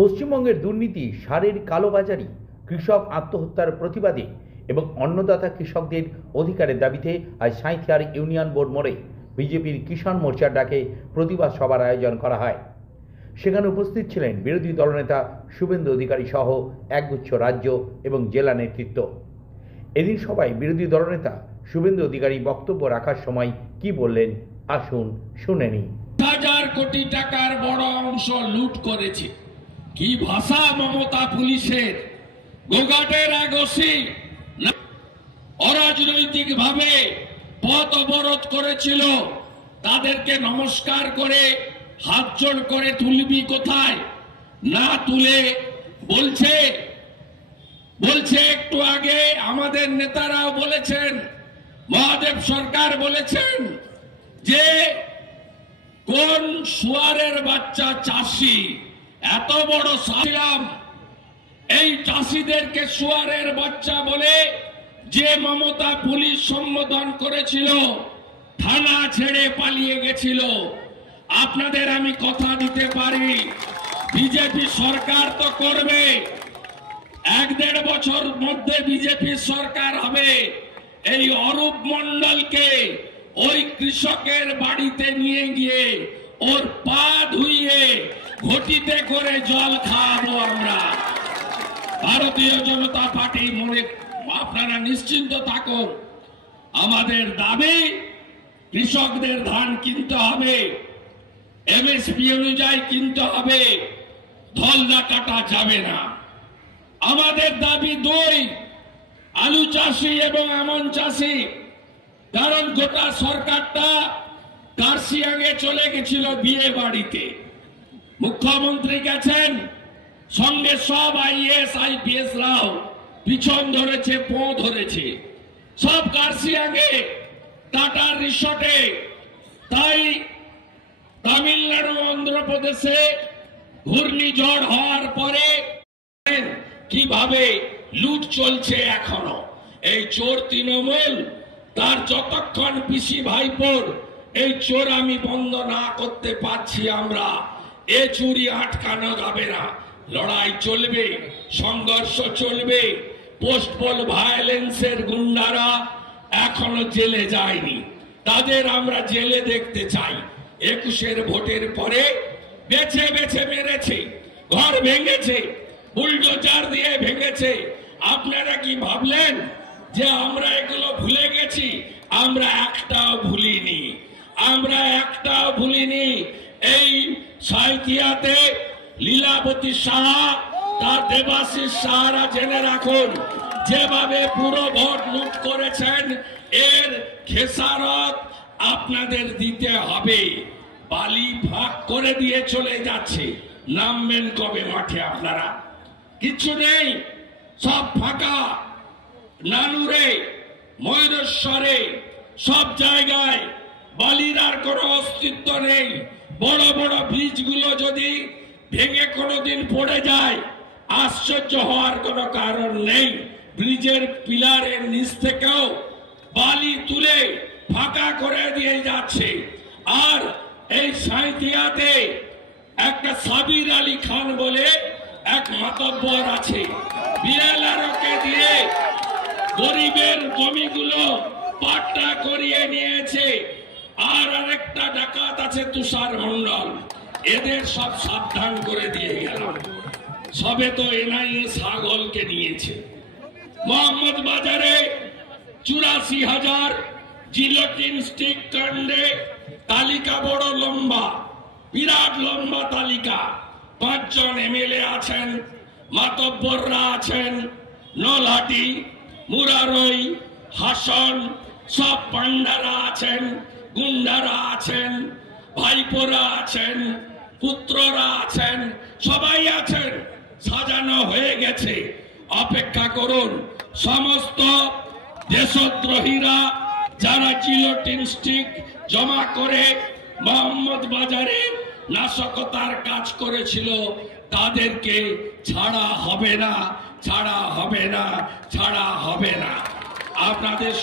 পশ্চিমবঙ্গের দুর্নীতি, সারের কালোবাজারি, কৃষক আত্মহত্যার প্রতিবাদে এবং অন্নদাতা কৃষকদের অধিকারের দাবিতে আজ সাঁইথিয়ার ইউনিয়ন বোর্ড মোড়ে বিজেপির কিষাণ মোর্চার ডাকে প্রতিবাদ সভার আয়োজন করা হয়। সেখানে উপস্থিত ছিলেন বিরোধী দলনেতা শুভেন্দু অধিকারী সহ একগুচ্ছ রাজ্য এবং জেলা নেতৃত্ব। এদিন সভায় বিরোধী দলনেতা শুভেন্দু অধিকারী বক্তব্য রাখার সময় কি বললেন আসুন শুনে নিই। 1000 কোটি টাকার বড় অংশ লুট করেছে। কি ভাষা মমতা পুলিশের! গোঘাটের এক ওসি অরাজনৈতিক ভাবে পথ অবরোধ করেছিল, তাদেরকে নমস্কার করে হাত জোড় করে তুলবি কোথায় না তুলে বলছে একটু আগে আমাদের নেতারাও বলেছেন, মহাদেব সরকার বলেছেন যে কোন শুয়ারের বাচ্চা চাষি এত বড় সালাম, এই চাষিদেরকে শুয়ারের বাচ্চা বলে যে মমতা পুলিশ সম্বোধন করেছিল, থানা ছেড়ে পালিয়ে গেছিল। আপনাদের আমি কথা দিতে পারি, বিজেপি সরকার তো করবে, 1-1.5 বছর মধ্যে বিজেপি সরকার হবে। এই অরূপ মণ্ডলকে ওই কৃষকের বাড়িতে নিয়ে গিয়ে ওর পা ধুইয়ে ঘটিতে করে জল খাওয়াবো আমরা। ভারতীয় জনতা পার্টি মনে আপনারা নিশ্চিন্ত থাকুন, আমাদের দাবি কৃষকদের ধান কিনতে হবে, এমএসপি অনুযায়ী কিনতে হবে, ধলদা কাটা যাবে না। আমাদের দাবি 2, আলু চাষি এবং আমন চাষি, কারণ গোটা সরকারটা কার্শিয়াঙে চলে গেছিল বিয়ে বাড়িতে, মুখ্যমন্ত্রী গেছেন, সঙ্গে সব আইএস আইপিএস রাও পিছন ধরেছে, পো ধরেছে, সব কার্শিয়াঙে টাটার রিসর্টে। তাই তামিলনাড়ু অন্ধ্রপ্রদেশে ঘূর্ণিঝড় হওয়ার পরে কিভাবে লুট চলছে এখনো। এই চোর তৃণমূল, তার যতক্ষণ পিসি ভাইপোর এই চোর আমি বন্ধ না করতে পারছি, আমরা এ চুরি আটকানো যাবে না। লড়াই চলবে, সংঘর্ষ চলবে। পোস্টপোল ভায়োলেন্সের গুন্ডারা এখনো জেলে যায়নি, তাদের আমরা জেলে দেখতে চাই। 21-এর ভোটের পরে বেছে বেছে মেরেছে, ঘর ভেঙেছে, বুলডোজার দিয়ে ভেঙেছে। আপনারা কি ভাবলেন যে আমরা এগুলো ভুলে গেছি? আমরা একটাও ভুলিনি, আমরা একটাও ভুলিনি। এই সাঁইথিয়াতে লীলাবতী সাহা, তার দেবাশিস সাহারা জেনে রাখুন, যেভাবে পুরো ভোট লুট করেছেন এর খেসারত আপনাদের দিতে হবে। বালি ফাঁক করে দিয়ে চলে যাচ্ছে, নামবেন কবে মাঠে? আপনারা কিছু নেই, সব ফাঁকা। নানুরে, ময়ূরেশ্বরে, সব জায়গায় বালির আর কোনো অস্তিত্ব নেই। বড় বড় ব্রিজগুলো যদি ভেঙে কোনোদিন পড়ে যায়, আশ্চর্য হওয়ার কোনো কারণ নেই। ব্রিজের পিলারের নিচ থেকেও বালি তুলে ফাঁকা করে দিয়ে যাচ্ছে। আর এই সাঁইথিয়াতে একটা সাবির আলী খান বলে এক মাতব্বর আছে, বিএলআরকে দিয়ে গরিবের জমিগুলো পাট্টা করিয়ে নিয়েছে। আর আরেকটা ডাকাত আছে তুষার মণ্ডল, এদের সব সাবধান করে দিয়ে গেল। সবে তো এনআইএ ছাগলকে নিয়েছে। মোহাম্মদ বাজারে 84,000 জিলোটিন স্টিক কাণ্ডে তালিকা বড় লম্বা, বিরাট লম্বা তালিকা। 5 জন এমএলএ আছেন, মাতব্বররা আছেন, নলহাটি, মুরারই, হাসন, সব পান্ডারা আছেন, গুন্ডারা আছেন, ভাইপোরা আছেন, পুত্ররা আছেন, সবাই আছেন। সাজানো হয়ে গেছে, অপেক্ষা করুন। সমস্ত দেশদ্রোহীরা যারা জিলোটিন স্টিক জমা করে মোহাম্মদ বাজারে নাশকতার কাজ করেছিল, তাদেরকে ছাড়া হবে না, ছাড়া হবে না, ছাড়া হবে না। আপনাদের